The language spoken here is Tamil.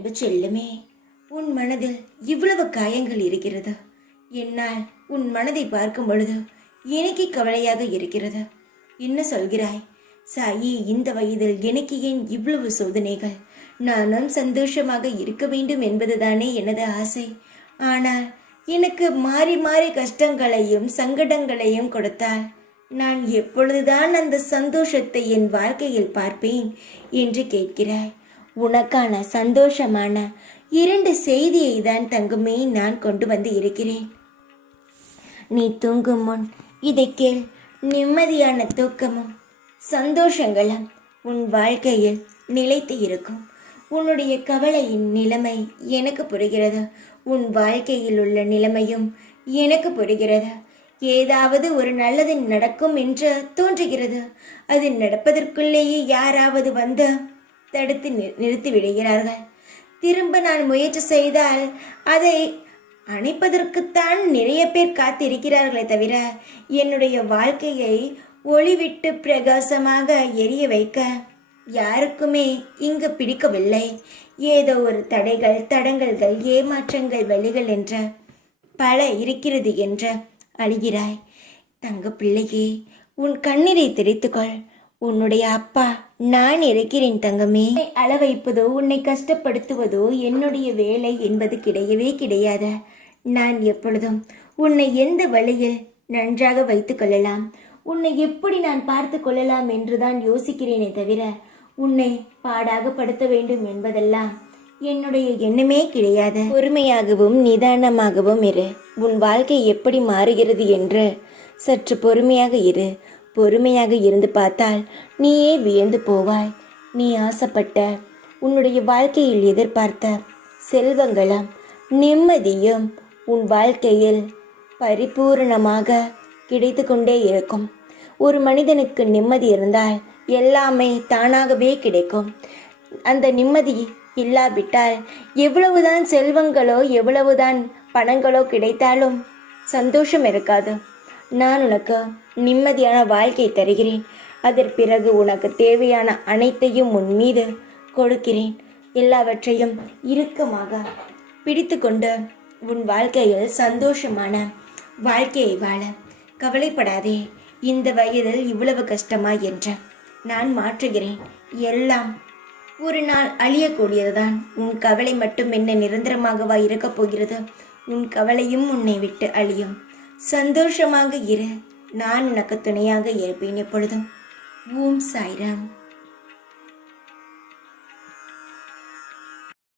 அன்பு செல்லுமே, உன் மனதில் இவ்வளவு காயங்கள் இருக்கிறது. என்னால் உன் மனதை பார்க்கும் பொழுது எனக்கு கவலையாக இருக்கிறது. என்ன சொல்கிறாய் சாயி? இந்த வயதில் எனக்கு ஏன் இவ்வளவு சோதனைகள்? நானும் சந்தோஷமாக இருக்க வேண்டும் என்பதுதானே எனது ஆசை. ஆனால் எனக்கு மாறி மாறி கஷ்டங்களையும் சங்கடங்களையும் கொடுத்தால் நான் எப்பொழுதுதான் அந்த சந்தோஷத்தை என் வாழ்க்கையில் பார்ப்பேன் என்று கேட்கிறாய். உனக்கான சந்தோஷமான 2 செய்தியை தான் தங்குமே நான் கொண்டு வந்து இருக்கிறேன். நீ தூங்கும் முன் இதை கேள். நிம்மதியான தூக்கமும் சந்தோஷங்களும் உன் வாழ்க்கையில் நிலைத்து இருக்கும். உன்னுடைய கவலையின் நிலைமை எனக்கு புரிகிறது. உன் வாழ்க்கையில் உள்ள நிலைமையும் எனக்கு புரிகிறது. ஏதாவது ஒரு நல்லது நடக்கும் என்று தோன்றுகிறது. அது நடப்பதற்குள்ளேயே யாராவது வந்து தடுத்து நிறுத்தி விடுகிறார்கள். திரும்ப நான் முயற்சி செய்தால் அதை அணைப்பதற்குத்தான் நிறைய பேர் காத்திருக்கிறார்களே தவிர என்னுடைய வாழ்க்கையை ஒளிவிட்டு பிரகாசமாக எரிய வைக்க யாருக்குமே இங்கு பிடிக்கவில்லை. ஏதோ ஒரு தடைகள், தடங்கல்கள், ஏமாற்றங்கள், வழிகள் என்ற பல இருக்கிறது என்ற அழுகிறாய். தங்க பிள்ளையே, உன் கண்ணீரை தெரித்துக்கொள். உன்னுடைய அப்பா நான் இருக்கிறேன் தங்கமே. அள வைப்பதோ உன்னை கஷ்டப்படுத்துவதோ என்னுடைய வேலை என்பது கிடையவே கிடையாது. நான் எப்பொழுதும் உன்னை எந்த வழியில் நன்றாக வைத்துக் கொள்ளலாம், உன்னை எப்படி நான் பார்த்து கொள்ளலாம் என்றுதான் யோசிக்கிறேனே தவிர உன்னை பாடாக படுத்த வேண்டும் என்பதெல்லாம் என்னுடைய எண்ணமே கிடையாது. பொறுமையாகவும் நிதானமாகவும் இரு. உன் வாழ்க்கை எப்படி மாறுகிறது என்று சற்று பொறுமையாக இரு. பொறுமையாக இருந்து பார்த்தால் நீயே வியந்து போவாய். நீ ஆசைப்பட்ட, உன்னுடைய வாழ்க்கையில் எதிர்பார்த்த செல்வங்களும் நிம்மதியும் உன் வாழ்க்கையில் பரிபூரணமாக கிடைத்து கொண்டே இருக்கும். ஒரு மனிதனுக்கு நிம்மதி இருந்தால் எல்லாமே தானாகவே கிடைக்கும். அந்த நிம்மதி இல்லாவிட்டால் எவ்வளவுதான் செல்வங்களோ எவ்வளவுதான் பணங்களோ கிடைத்தாலும் சந்தோஷம் இருக்காது. நான் உனக்கு நிம்மதியான வாழ்க்கை தருகிறேன். அதற்கு பிறகு உனக்கு தேவையான அனைத்தையும் உன் மீது கொடுக்கிறேன். எல்லாவற்றையும் இறுக்கமாக பிடித்து கொண்டு உன் வாழ்க்கையில் சந்தோஷமான வாழ்க்கையை வாழ கவலைப்படாதே. இந்த வயதில் இவ்வளவு கஷ்டமா என்ற நான் மாற்றுகிறேன். எல்லாம் ஒரு நாள் அழியக்கூடியதுதான். உன் கவலை மட்டும் என்ன நிரந்தரமாகவா இருக்கப் போகிறது? உன் கவலையும் உன்னை விட்டு அழியும். சந்தோஷமாக இரு. நான் உனக்கு துணையாக இருப்பேன் எப்பொழுதும். ஓம் சாய்ராம்.